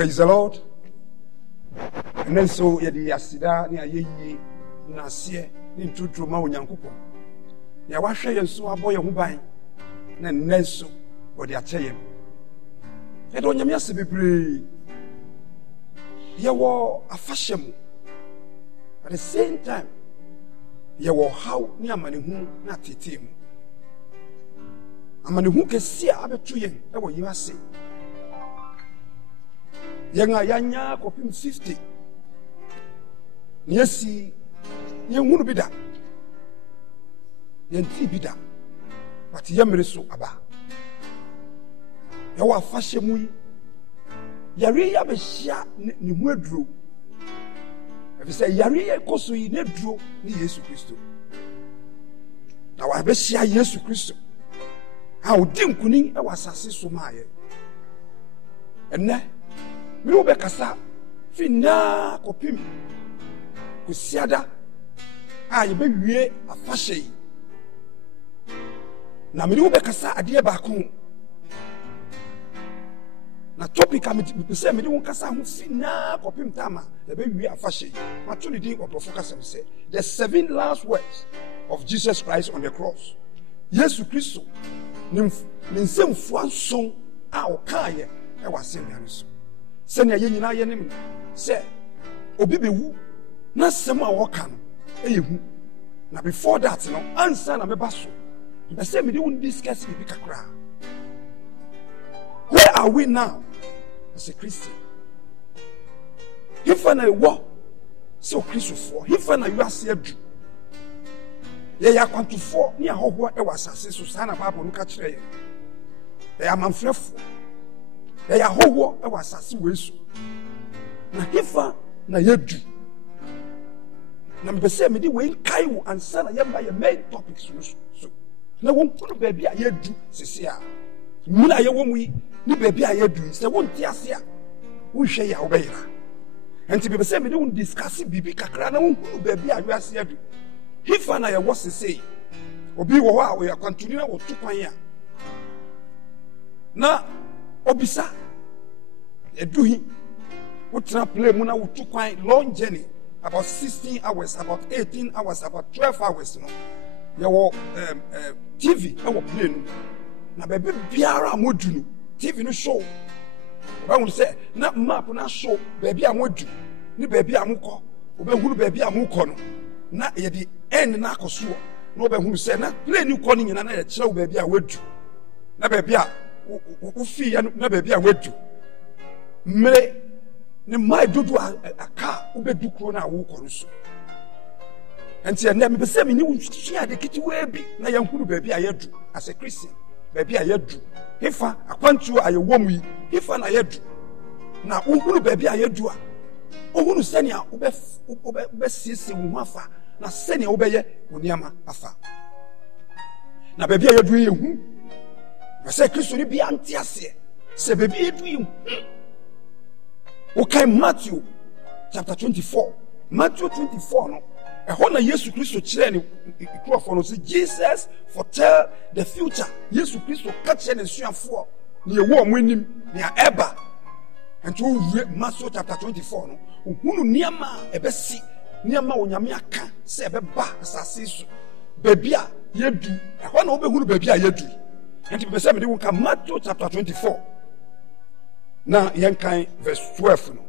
Praise the Lord. And then so yadi asida ni ayeyi na se ni tutu ma onyankopon. Ya wa hwe yenso aboye ho ban na nenso odi akyeye. E do nyame ase bebre. Ye wo afashem. At the same time, ye wo how ni amanehu na tetemu. Amanehu kesi abetu yen e wo yiwase. Yenga yanya kopim 50. Yesi yenhunu bida. Yenti bida. But yemre so aba. Ye wa fashemu yi. Yare ya be hia ni mu aduro. Efi say yare ya koso yi na duro ni Yesu Kristo. Na wa be hia Yesu Kristo. Ha odi nkunin e wa asase so maaye. Enne mi wo be kasa fina kopim kusiada ye be wie afahye yi. Na mi wo be kasa ade ba ko na topic am be say me wo kasa ho fina kopim tama ye be wie afahye yi. Ma to di oprofo kasa me say the 7 last words of Jesus Christ on the cross. Yesu Kristo nim nsemfu anson a o kaaye e wasem ya so. Senya ye nyina ye nim se obi bewu na sem a woka no eyehu na before that no answer na meba so be say me dey won discuss bi kakra. Where are we now as a Christian? If na wo so Christopher, if na you ase adu ye ya kwantufo ni ahoho e wasase so sana Bible no ka kire ye ya manfrefo ya howo e wasase wesu na hifa na yedu na mbese me di we kai wo ansa na yemba ye main topics so na won kunu ba bia yedu sese a muna ye wo mu yi ni ba bia yedu se won ti ase a wo hwe ya wo bayira enti be se me di won discuss bibi kakra na won kunu ba bia yo ase yedu hifa na ye wo sese obi wo a wo ya kwantuni na wo tukwan a na obisa eduhi utra play muna utukwan long journey about 16 hours, about 18 hours, about 12 hours no yawo TV yawo play no na bebe biara modu no TV no show ba won say na map na show bebe amodu ni bebe amukọ obehuru bebe amukọ no na ye di end na akoso no obehuru say na play ni kọ ni nyina na ye kire bebe a wadu na bebe a ufi ya na bebe a wadu mre ni mai dudu aka ubedu kro na wo kọ so enti na me pese me ni wusua de kiti we bi na yankuru bebe a yadu as a Christian bebe a yadu ifa akwantu ayewo mu yi ifa na yadu na uhuru bebe a yadu a ohunu senia ube sisi wo afa na senia ubeye oniama afa na bebe a yadu yehu pese Kristo ni bi anti ase se bebe yadu yehu. Okay, Matthew chapter 24. Matthew 24 no. Ehona Yesu Kristo kire ni ikrofo no say Jesus foretell the future. Yesu Kristo ka kire ne suafo ni ewo omonim ni eba. Ento Matthew chapter 24 no. Ohunu niama ebesi niama onyame aka se ebeba asase so. Bebia yedu. Ehona obehunu bebia yedu. Ento be say me de wo ka Matthew chapter 24. Now, Yankai verse 12. No.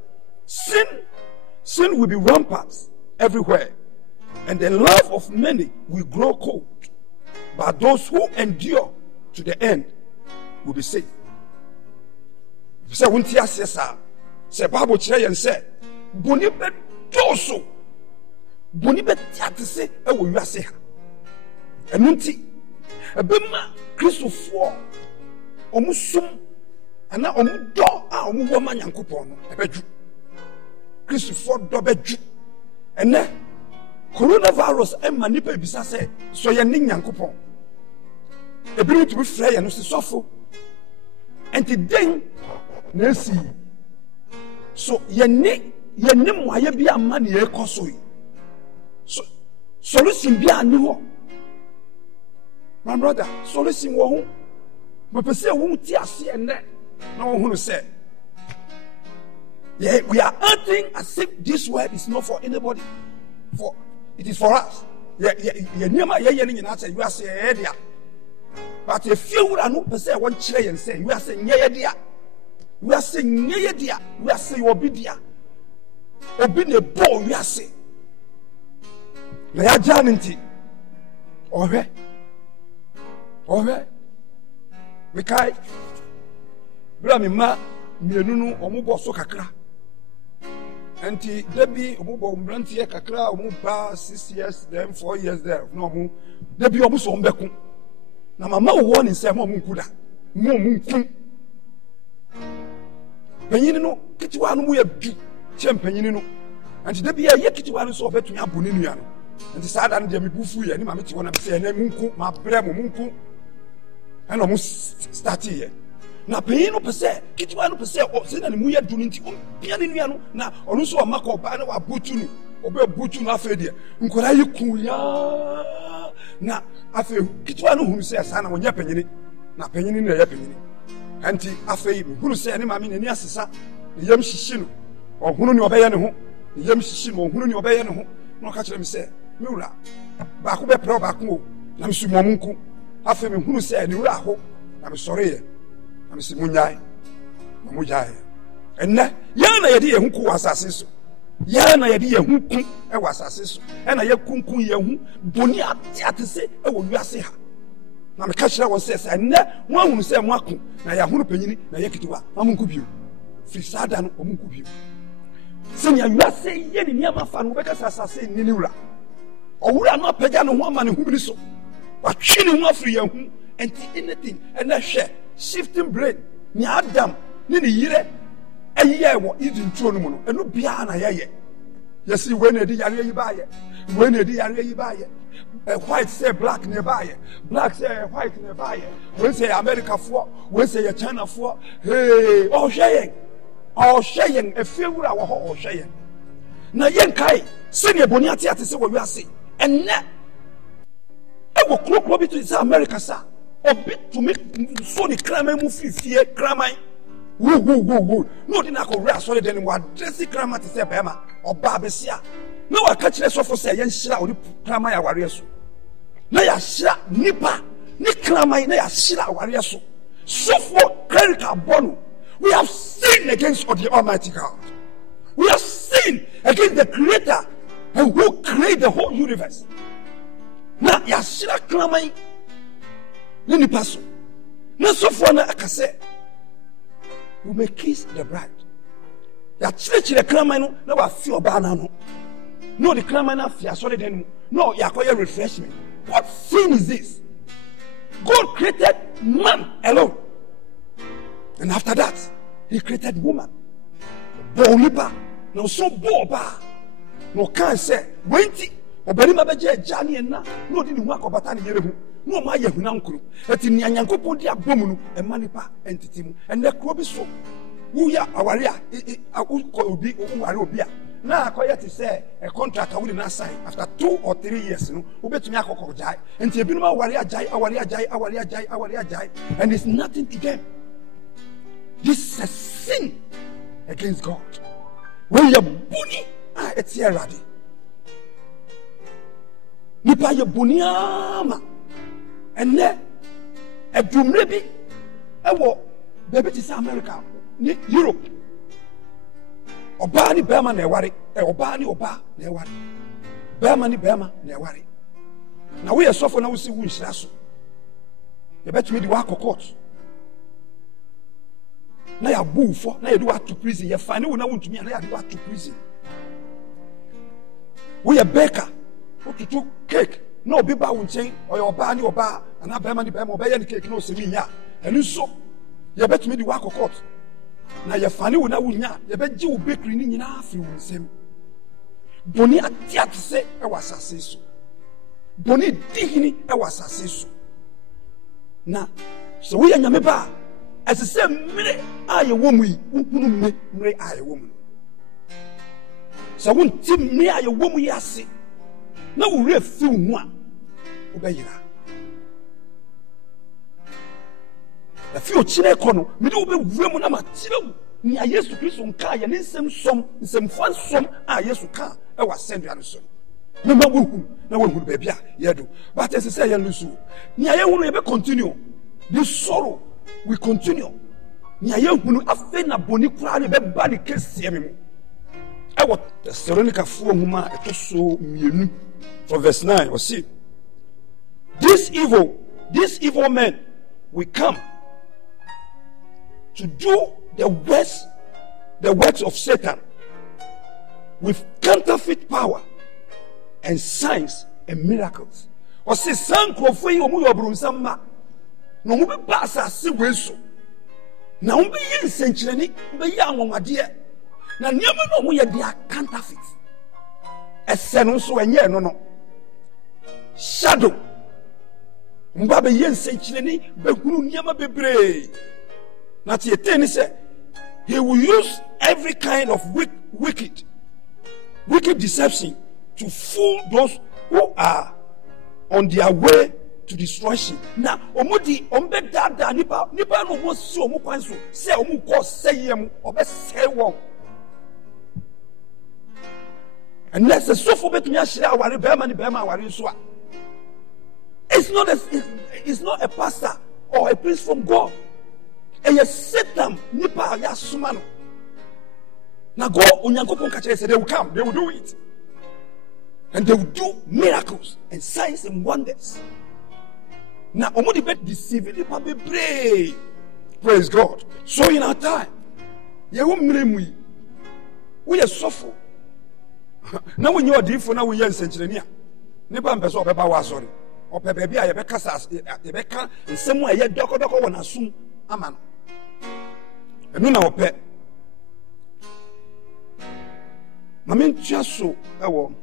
Sin will be rampant everywhere, and the love of many will grow cold. But those who endure to the end will be saved. Say, "Wunti asesa." Say, "Bible chire yen say, boni be doso, boni be tiate se e wo wiase ha." Enunti, ebema Christopher, omusum. Ana omudo a omuwo ma Nyankopon no ebeju Christopher do beju ene coronavirus emma nipa bisa se so ye ni Nyankopon ebiru to be frɛ ye no se sofo enti den na si so ye ni mo aye bia ma ne ye koso yi so solution bia ni ho my brother solution wo ho be pese wo ti ase ene na wo hunu se Yeah, we are acting as if this word is not for anybody. For it is for us. Yeah, you are saying, but if you are not say one chair and say, you are saying, yeah, dear. We are saying, yeah, dear. We are saying, obidia. Obine bo, we are saying. We are janity. Alright. We kai. Bramima, Mianunu, Omubo so kakra. Anti Debbie, Omubo, Brantia kakra, Omuba, 6 years, then 4 years there. No more. Debbie Omuso Ombeku. Na mama warning say mo munkuda. Mo munkun. Panyini no, kitiwa no mu ya du. Chem panyini no. Anti Debbie ye kitiwa no so obetumi aboni nua no. Anti sada no de me bufu ye ni ma meti wona say na munku, ma bre mo munku. Ana mo start here. Na panyini no pese, kitiwa no pese o se na ne mu ya du nti o bia ne nua no na ono so o maka oba na wa butu no. Obe butu na afa de. Nkora yi ku ya. Na afe kitwa no hunu se asa na wonya panyini na panyini na ya panyini anti afe hunu se ne maame nani asesa ne yam hihyi no ohunu ne obeye ne ho ne yam hihyi no ohunu ne obeye ne ho na ka kire me se me wura ba ko be pro ba ko na me sumo munku afe me hunu se ne wura ho na me sore ye na me se munyai na munyai enne ya na ye de ye hu ko asase so ya na ye de ye hu ku e wasase so e na ye kunkun ye hu boni ate se e wo wiase ha na me ka kire won se enne won hunu se mo akun na ya hunu panyini na ye kitiwa amunku bio fi sada no omunku bio se nya wiase ye ni niama fa no be ka asase ni ni wura owura no apagya no ho ama ne hu bi so wa twi ne ho afiri ye hu anti anything and na hwe shifting brain ni Adam ni ne yire aye wo idin tuo no mu no eno bia na ye yesi we na di yare yi ba ye we na di yare yi ba ye white say black ne ba ye black say white ne ba ye we say America for we say China for hey oh sheyen e fiewura wo ho oh sheyen na yen kai se ne boni ate se wo wiase enne e wo krokro bi to say America sa obi to make so ni kraman mu fifie kraman wo no di na ko ra so de ni wa dress kraman te se bema oba besia na wa ka kire sofo se yen hira odi kraman ya ware so na ya hira nipa ni kraman na ya hira ware so sofo clerical bono. We have sinned against the Almighty God. We have sinned against the Creator and who created the whole universe. Now, yashira klamai nini paso. Na sofo na akase. You may kiss the bride. Ya chile klamai no na wa fi oba na no. No the klamai na fi asore den. No yakoye refreshment. What sin is this? God created man alone. And after that, he created woman. Bonipa, no so boba. No can say, wenti, oberi mabeje jani na, no didn't work about any yeru. No my yahunankuru. At in Yanko dia bomunu, a manipa entity, and the crobi so. Uya awaria, I will be Uarobia. Now I call to say a contract I will not sign after 2 or 3 years. No, who bet me a cocoa jai, and Tibino Waria jai, and it's nothing to them. This is a sin against God. When you're bunny, it's here ready. Nipa ye bunyama, and then a maybe a war, baby is America, Europe. Obani Bama ne worry, Obani Oba ne worry. Bama ne worry. Now we are suffering, now we see which that's. You bet me the work of court. Na ya boo for na you do to prison you find we na want to me na ya do to prison we a baker who to cake no be ba won chen or your ba ni oba na ba ma ni ba mo ba ya ni cake no se mi nya enu so you bet me the work of court na you find we na wunya you bet ji wo bakery ni nyina afiri won sem boni atia se e wasase so boni dihini e wasase so na so we anya me ba as the same minute, I a woman, who may I a woman. So won't Tim me a woman, yassi. No real few one. Obey that. The few chilecono, me do be women, I'm a chill. ni a Yesu Kristo nka ye ne nsem som nsem fa som a Yesu ka e wa sendua no so me ma wo na wo hu baby a ye do but as say ye lusu ni a ye hu ye be continue the sorrow we continue ni a ye hu afa na boni kura ne be ba ne kese me mu e wo Thessalonica fu huma eto so mienu from verse 9 or see this evil men will come to do the works of Satan with counterfeit power and signs and miracles. Or say, "San crofei omu yobrun sama." No mu be basa se weso. Na mu be yin senchireni, be yi anwonwade. Na niam no mu ye dia counterfeit. Ese no so enye no. Shadow. Mba be yin senchireni, be hunu niam bebre. Na tie teni say he will use every kind of wicked deception to fool those who are on their way to destruction. Now, omudi ombe dada nipa no mo si omu kwanso say omu ko sayem obe say won. And let's so for betumi ahire aware be ma ni be ma aware so a. It's not a pastor or a priest from God. And you Satan nipa ya suma no. Na go onyankopon ka kire say they will come, they will do it. And they will do miracles and signs and wonders. Now, omudi be deceiving nipa be pray. Praise God. So in our time, ye wo mremu we are suffer. Now when you are different, now we are senchirenia. Nipa mpeso obeba wa sorry. Ope baby a ye be kasa ye be ka nsemu a ye dokodoko wona sum ama no. Enu na ope. Mame ntiaso ewo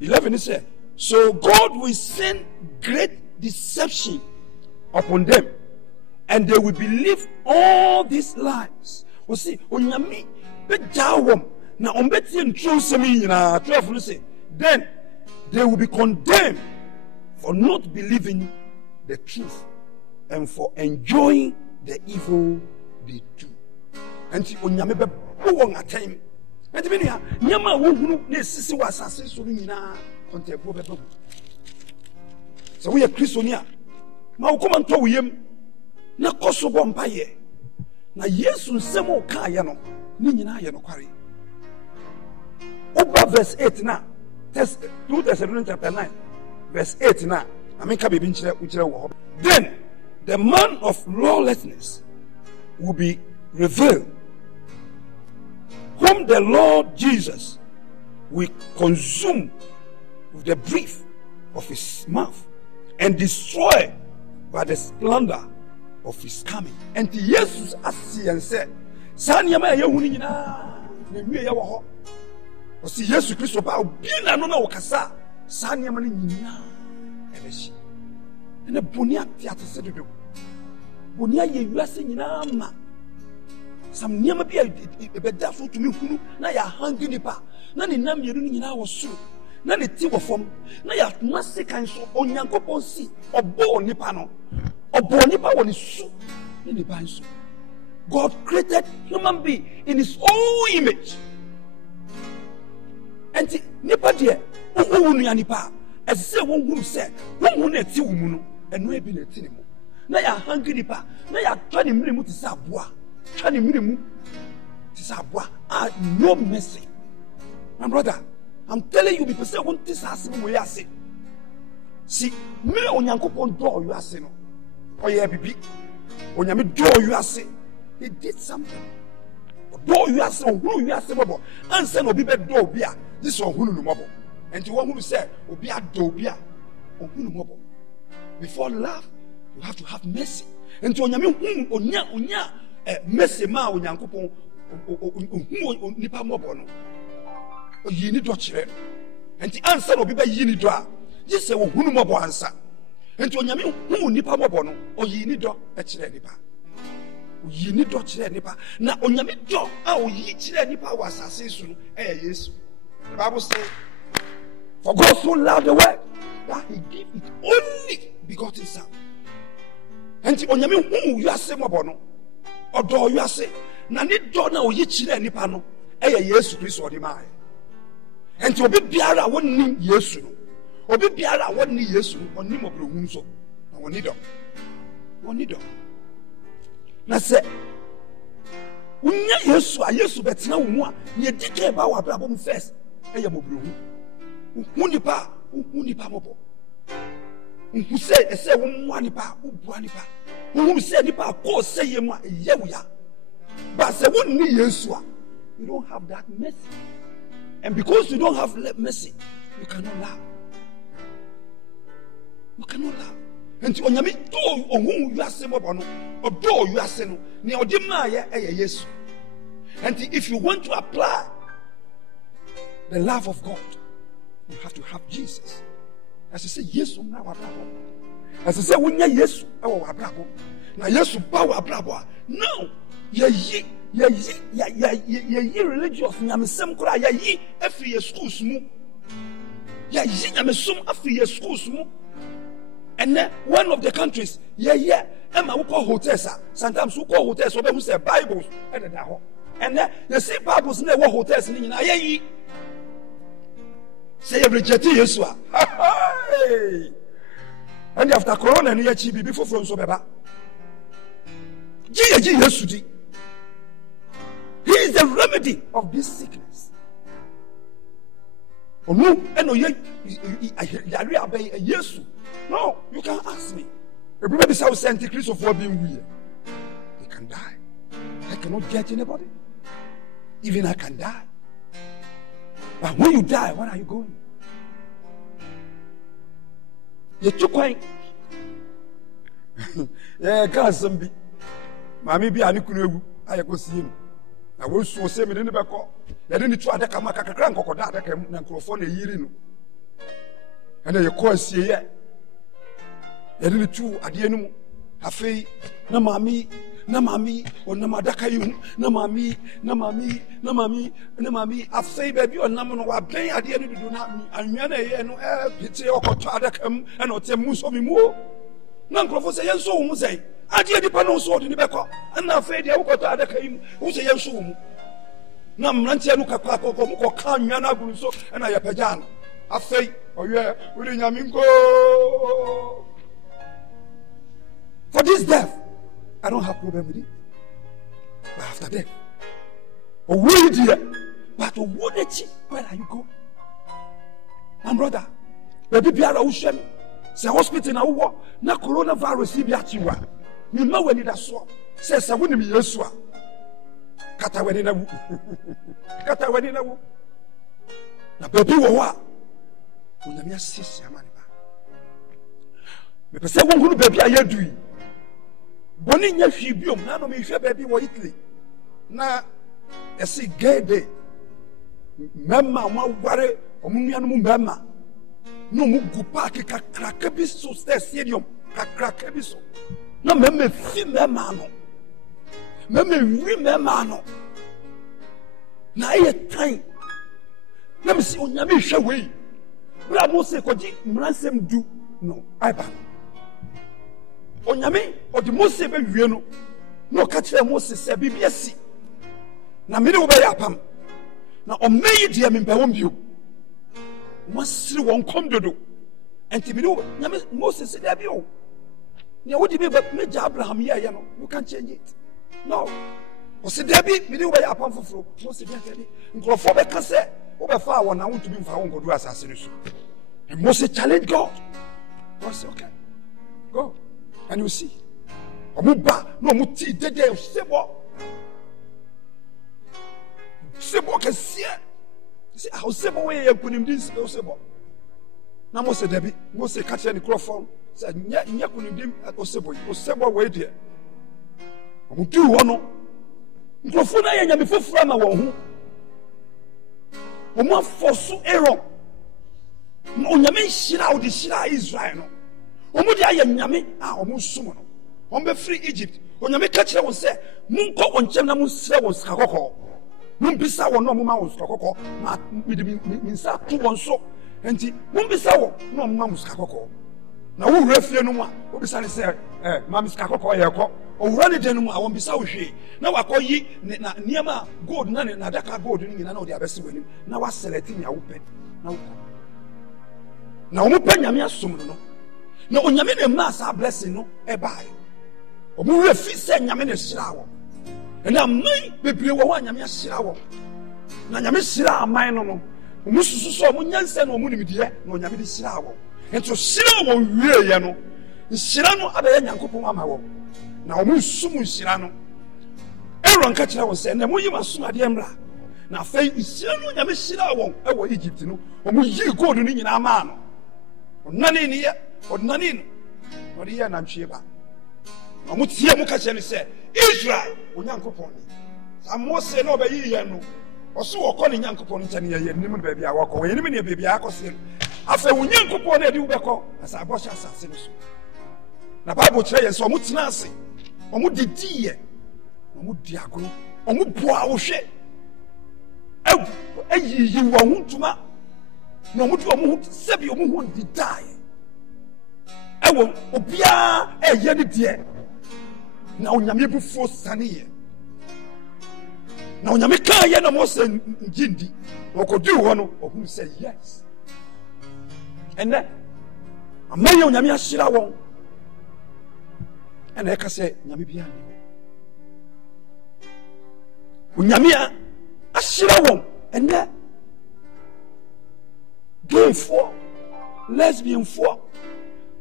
11 it says, so God will send great deception upon them, and they will believe all these lies. We see, onyami be jawom na ombeti ntru semi nyina 12 say, then they will be condemned for not believing the truth and for enjoying the evil they do. And onyami be won atem. And many nyama wonu na sisi wa asase so nyina kontebo bebe. So we are Christiania. Ma ukoma nto wiyem na koso bo mpaye. Na Yesu nsem o ka ye no, ni nyina ye no kware. Oba verse 8 na. 2 Thessalonians chapter 9 verse 8 na. Ameka bebi nchire wo. Then the man of lawlessness will be revealed, whom the Lord Jesus will consume with the breath of his mouth and destroy by the splendor of his coming. And Jesus asked and said, Sanyama yehuni nyina na wie ya wo ho. O si Yesu Kristo ba obi na no na wokasa sanyama ni nyina ebeshi. Na boni atiate se dodo. Boni aye wiase nyina ma. Some nyama bi ebeda so to me hunu na ya hangi nipa na ne nam yeru nyina wo so na ne ti wo fom na ya mase kan so onyankopon si obo nipa no obo nipa wo ne su ne ne ban so. God created human being in his own image, and nipa de wo nu nipa as say wo hunu se wo hunu na ti wo mu no eno e bi na ti ne mu na ya hangi nipa na ya twa ne mire mu ti sa aboa. No mercy. My brother, I'm telling you, because I want this as we are saying. See, me onyankopon do you are saying. Oh yeah, baby. Onyame do you are saying. He did something. Do you are saying, who you are saying, Bobo. Answer no be do bia. This one who no mobo. And to one who say, Obia do bia. Who no mobo. Before love, you have to have mercy. And to onyame onya mercy ma onyankopon nipa mobo no oyini do kire enti ansa no bi ba yini do a je se wo hunu mobo ansa enti onyame hu nipa mobo no oyini do kire nipa oyini do kire nipa na onyame do a oyi kire nipa wa asase su no Yesu. The Bible says, for God so loved the world that he gave it only begotten son. enti onyame hu wiase mobo no odo wiase na ne do na oyi chire nipa no eye Yesu Kristo odi ma enti obi biara wonni Yesu no obi biara wonni Yesu no onni mobro hu so na wonni do na se unya Yesu betina wo mu a ne dike ba wa brabo mu first eye mobro hu nipa mobo hu se wo mu nipa wo nipa hu se nipa ko se ye mu a ye wo ya but se wonni Yesu a you don't have that mercy, and because you don't have mercy you cannot love. And onyame do ohun wiase mobo no odo wiase no ne odi ma ye Yesu. And if you want to apply the love of God, you have to have Jesus. As I say Yesu na wa brabo, as I say wonya Yesu e wa brabo na Yesu ba wa brabo now ye religious nyamesem kura ye afri ye schools mu ye nyamesum afri ye schools mu. And then one of the countries, Emma who call hotels, sometimes who call hotels, so who say Bibles, and then you see Bibles in the hotels in the say you reject Yeshua. And after Corona and Yachi before from Sobeba, Yeshudi. He is the remedy of this sickness. Oh no, and no, Yesu. No, you can't ask me. Everybody says Antichrist of what being weird. They can die. I cannot judge anybody. Even I can die. But when you die, where are you going? You're too quiet. Yeah, can't somebody. Mammy be an equal. I go see him. I will so say me in the back. I didn't try to come back a crank or that. I can microphone a year. And then you call see ya. You didn't two at the end. Afe na mami or na madaka you na mami afe baby or na mo wa ben at the end do na me anwa na ye no pite okoto adaka and o tem so mi mu na nkrofo se yen so wo mu sei ade di pa no so de ni beko na afe de okoto adaka yi wo se yen so wo mu na mrantie no kakwa ko ka anwa na aguru so na ya pagya no afe oye uri nyaminko. For this death, I don't have problem with it. But after death, where are you going? My brother, baby, be a Russian. Say hospital now, na coronavirus be at you. You know when it is so. Says I wouldn't be Yeshua. Kata when in a woo. Now, baby, what? When I'm your sister, man. Me say one good baby, I do. Boni nya hwibiom na no me hwe baby wo Italy na esi gay day mema ma ware omnua no mema no mu gu park kakraka bi so stadium kakraka bi so na mema fi mema no mema wi mema no na ye tan na me si onyame hwe we bra mo se koji mransem du no aiba onyame odi Mose be wie no na o ka kire Mose se bibia si na me ne wo be yapam na ommeyi dia me mpawon bio mo sire won kom dodo enti me ne wo nyame Mose se dia bio ne wo di me meja Abraham ye no you can't change it no o se dia bi me ne wo be yapam foforo Mose dia tedi nkrofo be ka se wo be fa won na wo tumi mfa won godu asase ne so and Mose challenge God. God say okay go. And you see, Omuba no muti dede sebo can see. See how sebo we kunim this sebo. Na mo se debi, mo se catch any microphone. Say nya kunim dim sebo we there. Omutu wo no. Microphone na nya me fofura ma wo hu. Omo afosu Aaron. Onyame hira o de hira Israel no. Omudi aye nyame a omusum no ombe free Egypt onyame ka kire won se munko onchem na munsre won skakoko mumbisa won no muma won skakoko ma minsa tu won so enti mumbisa won no muma muskakoko na wo refie no mu a obisa ne se mami ska kokko ye ko owura ne den mu a won bisa wo hwe na wakoyi na niema gold na na daka gold ni nyina na odi abese wani na wa select nya wo pe na wo na wo pe nyame asom no na onyame ne ma sa blessing no e bae omu refi se nyame ne hira wo na mai bebre wo wa nyame hira wo na nyame hira aman no omu susu so omu nyanse na omu nimdiye na onyame de hira wo ento hira wo wie ye no hira no abeye nyankopon ama wo na omu sumu hira no Aaron ka kira wo se na mo yi masoma de mra na afei hira no nyame hira wo e wo Egypt no omu yi gold ni nyina ama no onani ni ye onani no odi ye na ntwe ba omu tie mu ka kira ni se Israel onyankopon ni Mose no be yi ye no oso wo ko ni nyankopon nkyane ye nim ba bia wo ko we nim ne ba bia akose afei onyankopon na edi wo be ko asa abosha asase no so na Bible kire ye so omu tena ase omu didi ye omu di agoro omu boa wo hwe ayi wo huntuma na omu di omu sebi omu hu didai ewo obia eye ne die na onyame bufuo sane na onyame ka ye na Mose ngindi okodu ho no ohun say yes and then amaye onyame ahira won and e ka say nyame bia ni onyame ahira won and then gay for lesbian for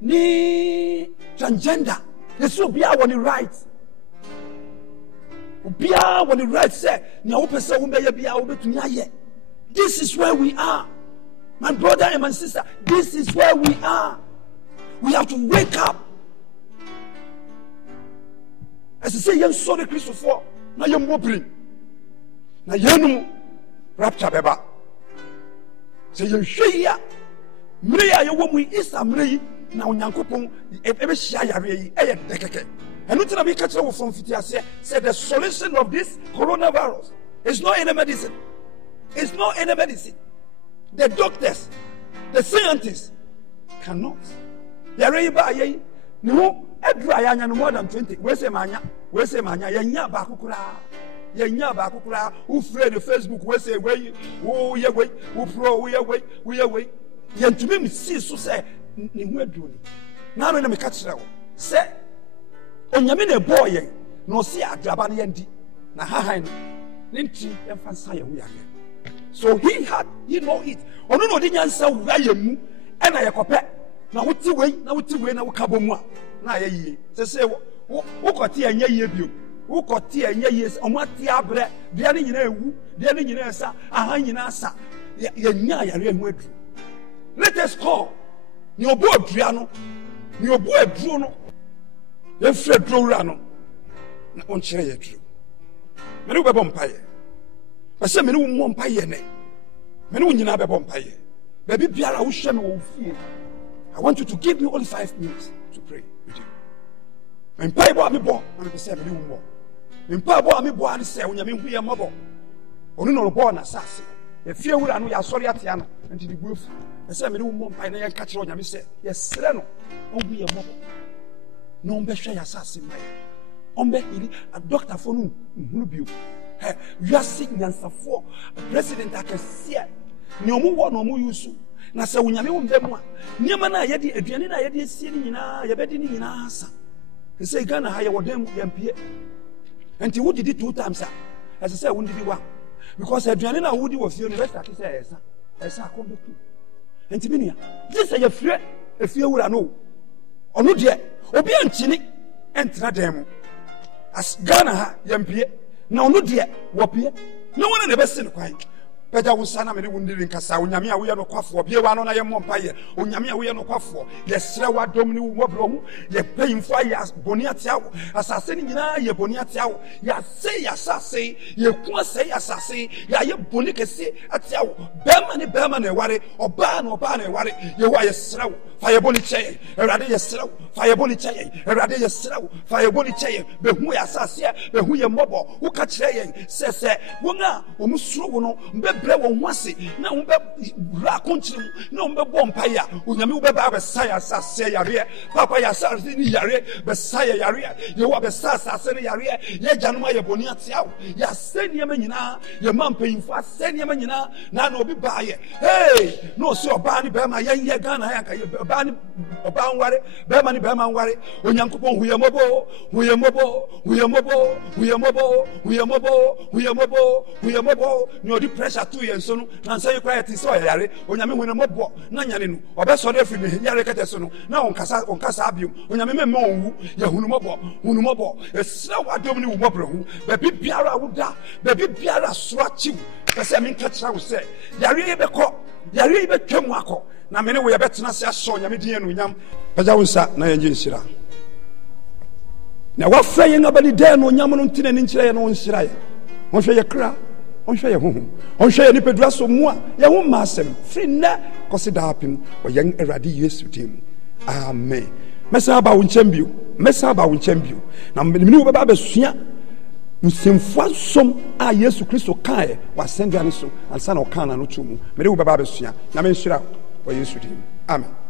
ni transgender yes obia won the right obia won the right say nya wo pese wo beye bia wo betumi aye. This is where we are, my brother and my sister. This is where we are. We have to wake up. As I say, young sorry Christopher, now you're mobbing. Now you rapture beba. Say you share. Mrea you want we is a mrea. Now Yankopon ebe share re e dekeke. And nothing we catch from Fitiasia said the solution of this coronavirus is not any medicine. It's not any medicine. The doctors, the scientists cannot. Yareba no edra no more than 20. Where's a mania? Yanya bakukura. Yanya bakukura. Who fled the Facebook? Where's a way? Oh, yeah, way. Who pro? We are way. Yantumi see so say ni wedru ni. Na no me catch that. Say onyame na boy yen no see adraba na yandi na ha no nti emfansa ye hu yake. So he know it. Ono no di nyansa wura ye mu e na ye kope na wuti wei na wukabo mu a na ye yie se wo kote anya yie bio wo kote anya yie omo ate abre bia ne nyina ewu bia ne nyina esa aha nyina asa ye nya yare hu adu. Let us call ni obo adua no ni obo aduro no ye fre duro no na on kire ye duro me wo bebo mpaye ase me wo mo mpaye ne me wo nyina bebo mpaye baby biara wo hwe me wo fie. I want you to give me only 5 minutes to pray with you. Me mpaye bo amebo na me say me wo mo me mpaye bo amebo an say onyame hu ye mabo onu no bo na sase e fie wura no ya sori atia no nti di buefu say me wo mo mpaye na ye ka kire onyame say ye sere no hu ye mabo no mbe hwe ya sase mai ombe ili a doctor for no hunu bio you are sick nyansafo president akasia ni omu wo no omu yusu na se unyame wo mbe mu a niema na ye di aduane na ye di esie ni nyina ye bedi ni nyina asa se Ghana ha ye wodem yampie enti wo didi 2 times a as say wo didi wa because aduane na wo di wo fie no be start say esa akombeku enti binia this say ye fie efie wura no ono de obi anchini entra dem as Ghana ha yampie na ono de wo pie no one na be sin kwan Peja wusana me wundiri nkasa onyame a wo ye no kwafo bie wa no na ye mompaye onyame a wo ye no kwafo ye sere wa dom ni wo bro hu ye payimfo ya boni atia wo asase ni nyina ye boni atia wo ya se ya sase ye ku ase ya sase ya ye boni kese atia wo bema ne ware oba na ware ye wa ye sere wo fire boni cheye erade yesrew fire boni cheye erade yesrew fire boni cheye be hu ya asase be hu ye mbobo wo ka kire yen sese wonga wo musuro wo no mbebre wo ho ase na wo be ra konchire na wo be bom pa ya onyame wo be ba be sa ya asase yare papa ya asase ni yare be sa ya yare ye wo be sa asase ni yare ye januma ye boni atiawo ya seni ye manyina ye mampanyimfo aseni ye manyina na na obi ba ye hey no se oba ni be ma yen ye Ghana ya ka ye oba ni oba nware be ma ni be ma nware onyankopon huyemobo ni odi pressure to ye so no na say quiet so yare onyame huyemobo na nyane no obe so de fi ni yare kete so no na onkasa abium onyame me onwu ye hunumobo esra wadom ni wo mobro hu be biara woda be biara surachiw pese me nkatra wo se yare be twam akọ na me ne wo ye betena se aso nyame din enu nyam pagya wo nsa na ye nhyira na wafra ye ngabali de no nyam no ntine ni nkyira ye no nhyira ye wonhwe ye kra wonhwe ye hoho wonhwe ye ni pedua so mu a ye ho masem free na kosi da happen o ye Awurade Yesu dim amen mesa ba wo nkyambio na me wo ba besua nsemfua som a Yesu Kristo kae wasendwa ne so ansa na o kana no tumu me de wo ba besua na me nhyira o Yesu dim amen.